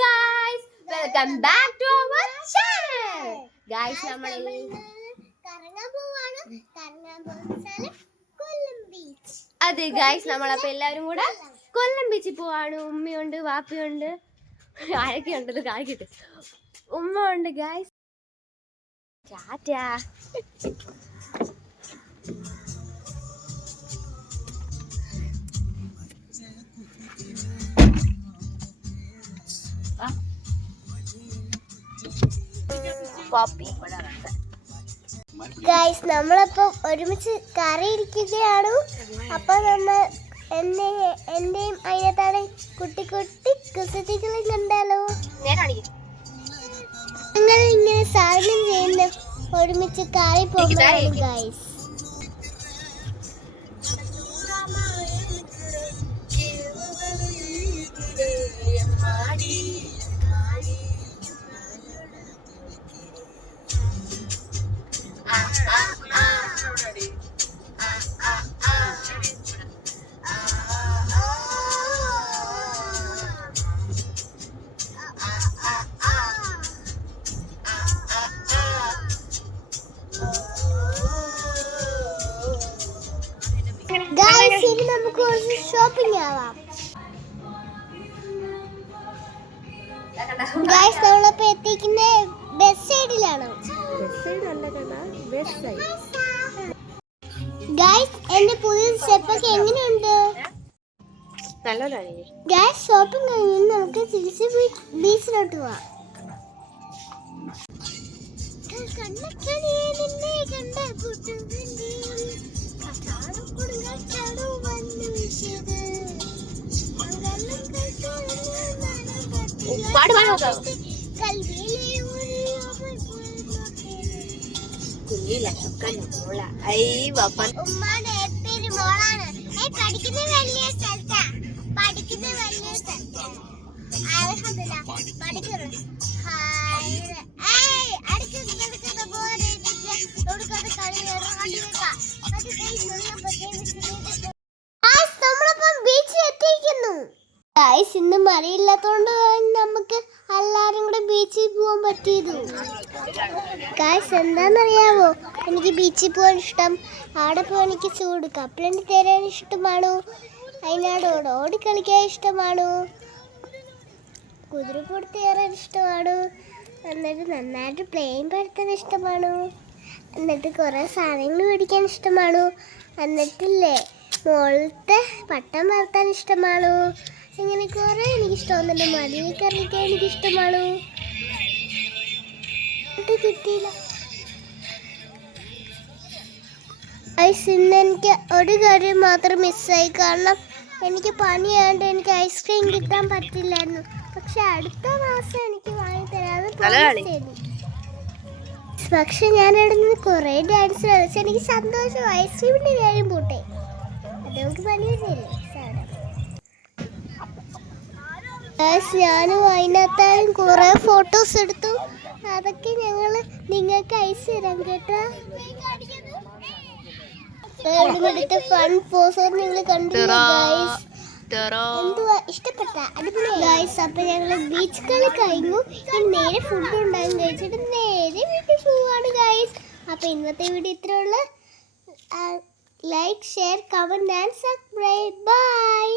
guys, welcome back to our channel. Guys, നമ്മൾ കറങ്ങാൻ പോവാണ്. കൊല്ലം ബീച്ച്. അതെ ഗൈസ്, നമ്മളപ്പോൾ എല്ലാവരും കൂടെ കൊല്ലം ബീച്ചിൽ പോവാണ്. ഉമ്മയുണ്ട്, വാപ്പയുണ്ട്, ആരൊക്കെ ഉണ്ടത് കാണിക്കട്ടെ. ഉമ്മ ഉണ്ട് ഗൈസ്. ടാറ്റാ. ഗൈസ്, നമ്മളപ്പോൾ ഒരുമിച്ച് കറി ഇരിക്കുകയാണ്. അപ്പൊ നമ്മൾ എന്റെയും അതിനകത്താണ് കുട്ടി കുട്ടി കുസൃതികളും കണ്ടാലോ. ഞങ്ങൾ ഇങ്ങനെ സാധനം ചെയ്യുന്ന ഒരുമിച്ച് കറി പോകുന്നതാണ് ഗൈസ്. ഗൈസ്, ഇനി നമുക്ക് കുറച്ച് ഷോപ്പിംഗ് ആവാം. ഗൈസ്, നമ്മളിപ്പോ എത്തിക്കുന്ന ബെസ്റ്റ് സൈഡിലാണ്. ഗൈസ്, എന്റെ പുതിയ സ്റ്റെപ്പൊക്കെ എങ്ങനെയുണ്ട്? ഗൈസ്, ഷോപ്പിംഗ് കഴിഞ്ഞ് നമുക്ക് തിരിച്ച് ബീച്ചിലോട്ട് പോവാം. ഗൈസ്, ഇന്ന് മഴയില്ലാത്തോണ്ട് നമുക്ക് എല്ലാരും കൂടെ ബീച്ചിൽ പോകാൻ പറ്റിയത്. ഗൈസ്, എന്താണെന്നറിയാമോ, എനിക്ക് ബീച്ചിൽ പോകാൻ ഇഷ്ടം. അവിടെ പോകാൻ എനിക്ക് ചൂട് കപ്പലണ്ടി തരാൻ ഇഷ്ടമാണോ, അതിനോട് ഓടി കളിക്കാൻ ഇഷ്ടമാണോ, കുതിരപ്പുറത്ത് കയറാൻ ഇഷ്ടമാണോ, എന്നിട്ട് നന്നായിട്ട് പ്ലെയിൻ പരത്താൻ ഇഷ്ടമാണോ, എന്നിട്ട് കുറേ സാധനങ്ങൾ മേടിക്കാൻ ഇഷ്ടമാണോ, എന്നിട്ടില്ലേ മുകളിലത്തെ പട്ടം പരത്താൻ ഇഷ്ടമാണോ, ഇങ്ങനെ കുറേ എനിക്കിഷ്ടമാകുന്നുണ്ട്. മടിയിൽ കറിക്കാൻ എനിക്കിഷ്ടമാണോ. കിട്ടിയില്ല. ഇന്ന് എനിക്ക് ഒരു കാര്യം മാത്രം മിസ്സായി. കാരണം എനിക്ക് പനിയായതുകൊണ്ട് എനിക്ക് ഐസ്ക്രീം കിട്ടാൻ പറ്റില്ലായിരുന്നു. പക്ഷെ അടുത്ത മാസം എനിക്ക് വാങ്ങിത്തരാതെ പക്ഷെ ഞാൻ അവിടെ നിന്ന് കുറേ ഡാൻസ് കളിച്ച് എനിക്ക് സന്തോഷം. ഐസ്ക്രീമിൻ്റെ കാര്യം പോട്ടെ, അത് നമുക്ക് പനി വരുന്നില്ലേ. ഞാനും അതിനകത്തായും കുറേ ഫോട്ടോസ് എടുത്തു. അതൊക്കെ ഞങ്ങൾ നിങ്ങൾക്ക് അയച്ചു തരാം കേട്ടോ. എടുത്ത ഫൺ പോസ് നിങ്ങൾ കണ്ടില്ല ഗൈസ്? എന്തുവാ ഇഷ്ടപ്പെട്ട? അടിപൊളി ഗൈസ്. അപ്പൊ ഞങ്ങൾ ബീച്ച് കളി കഴിഞ്ഞു. നേരെ ഫുഡ് ഉണ്ടാകും കഴിച്ചിട്ട് നേരെ വീട്ടിൽ പോവാണ് ഗൈസ്. അപ്പൊ ഇന്നത്തെ വീഡിയോ ഇത്രയുള്ള. Like, share, comment and subscribe. By.